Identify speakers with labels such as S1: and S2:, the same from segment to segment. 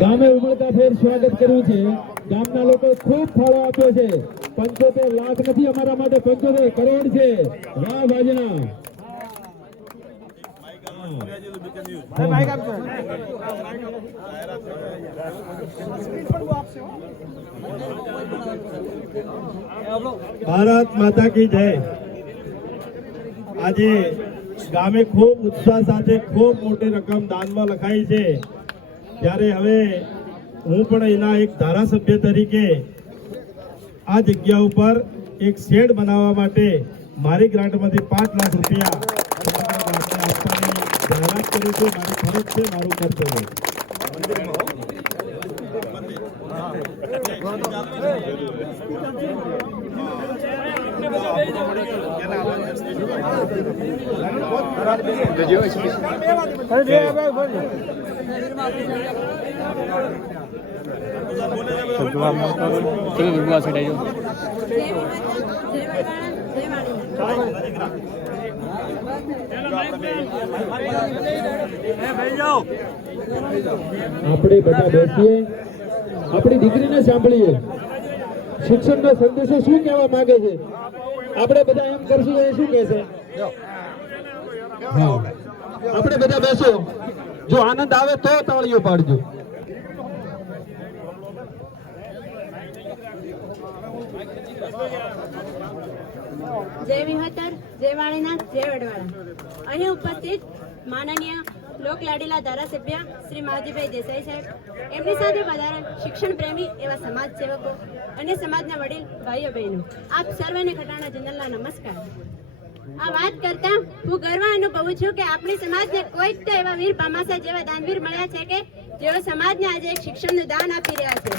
S1: ગામે ઉમળકા ફેર સ્વાગત કર્યું છે. ગામના લોકો ખૂબ ફાળો આપ્યો છે. પંચોતેર લાખ નથી અમારા માટે પંચોતેર કરોડ છે. વાહ ભાજના
S2: ભારત માતા કી જય. આજે ગામે ખૂબ ઉત્સાહ સાથે ખૂબ મોટી રકમ દાનમાં લખાઈ છે. ત્યારે હવે હું પણ એના એક ધારાસભ્ય તરીકે આ જગ્યા ઉપર એક શેડ બનાવવા માટે મારી ગ્રાન્ટમાંથી પાંચ લાખ રૂપિયા આપવાની જાહેરાત કરું છું. મારી ફરજ છે, મારું કર્તવ્ય.
S1: ঠিক আছে সেটাই આપણે બધા બેસીએ, આપણી દીકરીને સાંભળીએ. શિક્ષણનો સંદેશો શું કહેવા માંગે છે? આપણે બધા એમ કરશું, એ શું કહેશે? આપણે બધા બેસો. જો આનંદ આવે તો તાળીઓ પાડજો.
S3: જય વિહતર, જય વાણીનાથ, જય વડવાળા. અહીં ઉપસ્થિત માનનીય લોકલાડીલા ધારાસભ્ય શ્રી માવજીભાઈ દેસાઈ સાહેબ. એમની સાથે વધારે શિક્ષણ પ્રેમી એવા સમાજ સેવકો અને સમાજના વડીલ ભાઈઓ બહેનો. આપ સર્વેને ખટાણા જનરલના નમસ્કાર. આ વાત કરતા હું ગર્વ અનુભવું છું કે આપણી સમાજને કોઈક તો એવા વીર પામાસા જેવા દાનવીર મળ્યા છે કે જેઓ સમાજને આજે એક શિક્ષણનું દાન આપી રહ્યા છે.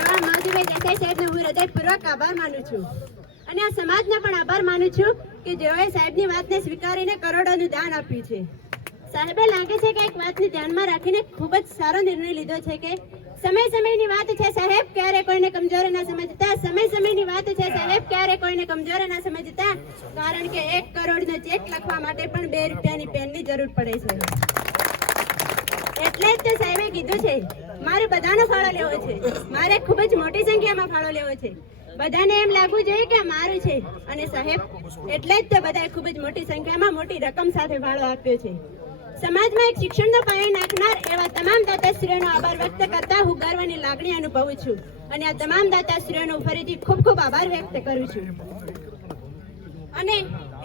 S3: એવા માવજીભાઈ દેસાઈ સાહેબનો હું હૃદયપૂર્વક આભાર માનું છું. અને આ સમાજને પણ આભાર માનું છું કે જેઓએ સાહેબની વાતને સ્વીકારીને કરોડોનું દાન આપ્યું છે. સાહેબે લાગે છે કે એક વાતને ધ્યાનમાં રાખીને ખૂબ જ સારો નિર્ણય લીધો છે કે સમય સમયની વાત છે સાહેબ, ક્યારે કોઈને કમજોર ના સમજતા? સમય સમયની વાત છે સાહેબ, ક્યારે કોઈને કમજોર ના સમજતા? કારણ કે એક કરોડનો ચેક લખવા માટે પણ બે રૂપિયાની પેનની જરૂર પડે છે. એટલે જ તો સાહેબે કીધું છે, મારે બધાનો ફાળો લેવો છે. મારે ખૂબ જ મોટી સંખ્યામાં ફાળો લેવો છે. બધાને એમ લાગવું જોઈએ કે મારું છે. અને સાહેબ, એટલે જ તો બધાએ ખૂબ જ મોટી સંખ્યામાં મોટી રકમ સાથે ફાળો આપ્યો છે. સમાજમાં એક શિક્ષણનો પાયો નાખનાર એવા તમામ દાતાશ્રીઓનો આભાર વ્યક્ત કરતા હું ગર્વની લાગણી અનુભવું છું. અને આ તમામ દાતાશ્રીઓનો ફરીથી ખૂબ ખૂબ આભાર વ્યક્ત કરું છું. અને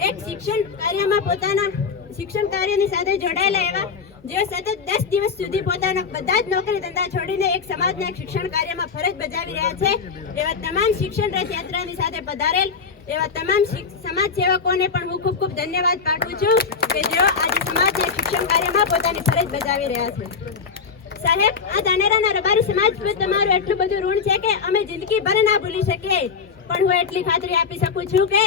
S3: એક શિક્ષણ કાર્યમાં પોતાના શિક્ષણ કાર્યની સાથે જોડાયેલા એવા જેઓ સતત દસ દિવસ સુધી પોતાના બધા જ નોકરી ધંધા છોડીને એક સમાજના શિક્ષણ કાર્યમાં ફરજ બજાવી રહ્યા છે. એવા તમામ શિક્ષણ રથયાત્રાની સાથે પધારેલ એવા તમામ સમાજ સેવકોને પણ હું ખૂબ ખૂબ ધન્યવાદ પાઠવું છું કે જેઓ આજે સમાજના શિક્ષણ કાર્યમાં પોતાની ફરજ બજાવી રહ્યા છે. સાહેબ, આ ધાનેરાના રબારી સમાજ પર તમારું એટલું બધું ઋણ છે કે અમે જિંદગીભર ના ભૂલી શકીએ. પણ હું એટલી ખાતરી આપી શકું છું કે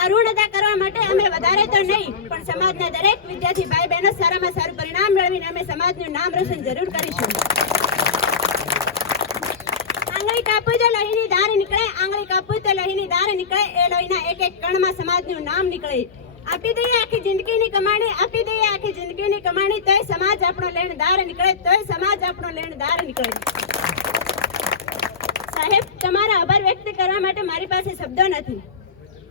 S3: આ ઋણ કરવા માટે અમે વધારે તો નહીં, પણ સમાજના દરેક વિદ્યાર્થી ભાઈ બહેનો સારામાં સારું પરિણામ મેળવીને અમે સમાજનું નામ રોશન જરૂર કરીશું. આંગળી કાપું તો લહીની ધાર નીકળે, આંગળી કાપું તો લહીની ધાર નીકળે, એ લોહીના એક એક કણમાં સમાજનું નામ નીકળે. આપી દઈએ આખી જિંદગીની કમાણી, આપી દઈએ આખી જિંદગીની કમાણી, તોય સમાજ આપણો લેણદાર નીકળે, તોય સમાજ આપણો લેણદાર નીકળે. સાહેબ, તમારા આભાર વ્યક્ત કરવા માટે મારી પાસે શબ્દો નથી.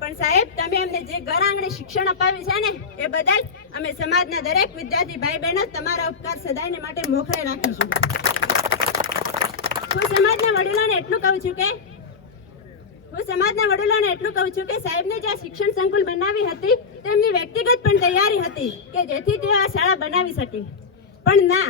S3: પણ સાહેબ, તમે અમને જે ઘર આંગણે શિક્ષણ અપાવ્યું છે ને, એ બદલ અમે સમાજના દરેક વિદ્યાર્થી ભાઈ બહેનો તમારા ઉપકાર સદાયને માટે મોખરે રાખીશું. હું સમાજના વડીલોને એટલું કહું છું કે, હું સમાજના વડીલોને એટલું કહું છું કે, સાહેબને જે શિક્ષણ સંકુલ બનાવી હતી, તેમની વ્યક્તિગત પણ તૈયારી હતી કે જેથી તેઓ આ શાળા બનાવી શકે. પણ ના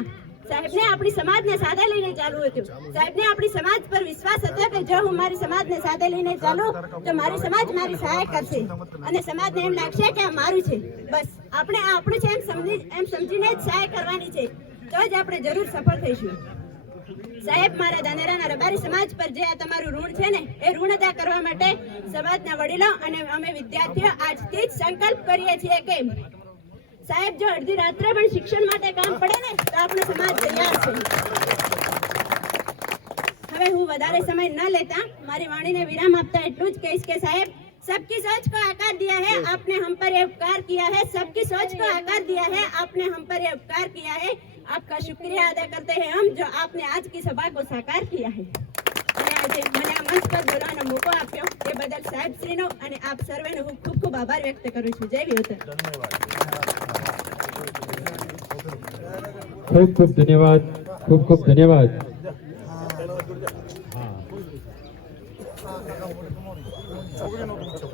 S3: સાહેબને આપણી સમાજને સાથે લઈને ચાલવું હતું. સાહેબને આપણી સમાજ પર વિશ્વાસ હતો કે જો હું મારી સમાજને સાથે લઈને ચાલું, તો મારી સમાજ મારી સહાય કરશે. અને સમાજને એમ લાગશે કે આ મારું છે. બસ, આપણે આ આપણું છે એમ સમજી, એમ સમજીને જ સહાય કરવાની છે. તો જ આપણે જરૂર સફળ થઈશું. સાહેબ, મારા દાનેરાના રબારી સમાજ પર જે આ તમારું ઋણ છે ને, એ ઋણ અદા કરવા માટે સમાજના વડીલો અને અમે વિદ્યાર્થીઓ આજથી જ સંકલ્પ કરીએ છીએ કે સાહેબ જો અડધી રાત્રે પણ શિક્ષણ માટે કામ પડે ને તો આપણો સમાજ તૈયાર છે હવે હું વધારે સમય ન લેતા મારી વાણીને વિરામ આપતા એટલું જ કહીશ કે સાહેબ सबकी सोच को आकार दिया है आपने हम पर ये उपकार किया है सबकी सोच को आकार दिया है आपने हम पर ये उपकार किया है आपका शुक्रिया अदा करते हैं हम जो आपने आज की सभा को साकार किया है અને આજે મને આ મંચ પર બોલવાનો મોકો આપ્યો એ બદલ સાહેબશ્રીનો અને આપ સર્વેનો હું ખૂબ ખૂબ આભાર વ્યક્ત કરું છું જય વિહોતર
S1: ખૂબ ખૂબ ધન્યવાદ, ખૂબ ખૂબ ધન્યવાદ.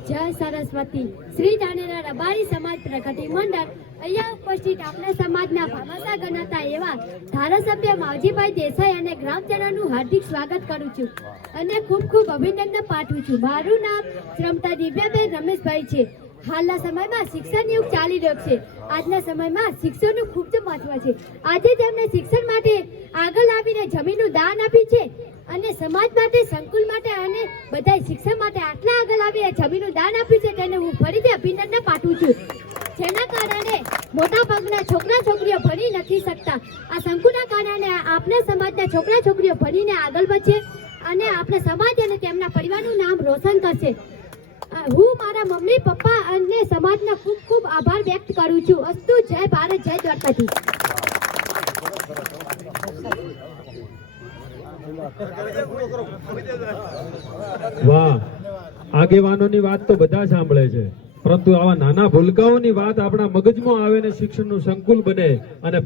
S4: જય સરસ્વતી. શ્રી ધાનેરા રબારી સમાજ પ્રગતિ મંડળ અહીંયા ઉપસ્થિત આપણા સમાજના ભામાસા ગણાતા એવા ધારાસભ્ય માવજીભાઈ દેસાઈ અને ગ્રામજનોનું હાર્દિક સ્વાગત કરું છું અને ખૂબ ખૂબ અભિનંદન પાઠવું છું. મારું નામ શ્રમતા દિવ્યાબેન રમેશભાઈ છે. હાલના સમયમાં શિક્ષણ યુગ ચાલી રહ્યો છે. આજના સમયમાં શિક્ષણનું ખૂબ જ મહત્વ છે. આજે તેમણે શિક્ષણ માટે આગળ આવીને જમીનનું દાન આપ્યું છે અને સમાજ માટે, સંકુલ માટે અને બધા શિક્ષણ માટે આટલા આગળ આવી જમીનનું દાન આપ્યું છે તેને હું ફરીથી અભિનંદન પાઠવું છું. જેના કારણે મોટા ભાગના છોકરા છોકરીઓ ભણી નથી શકતા. આ સંકુલના કારણે આપણા સમાજના છોકરા છોકરીઓ ભણીને આગળ વધશે અને આપણા સમાજ અને તેમના પરિવારનું નામ રોશન કરશે. હું મારા મમ્મી, પપ્પા અને સમાજના ખૂબ ખૂબ આભાર વ્યક્ત કરું છું. અસ્તુ, જય ભારત, જય દ્વારકાધીશ
S1: વાહ, આગેવાનોની વાત તો બધા સાંભળે છે. પરંતુ આવા નાના ભૂલકાઓની વાત આપણા મગજમાં આવે ને શિક્ષણનું સંકુલ બને અને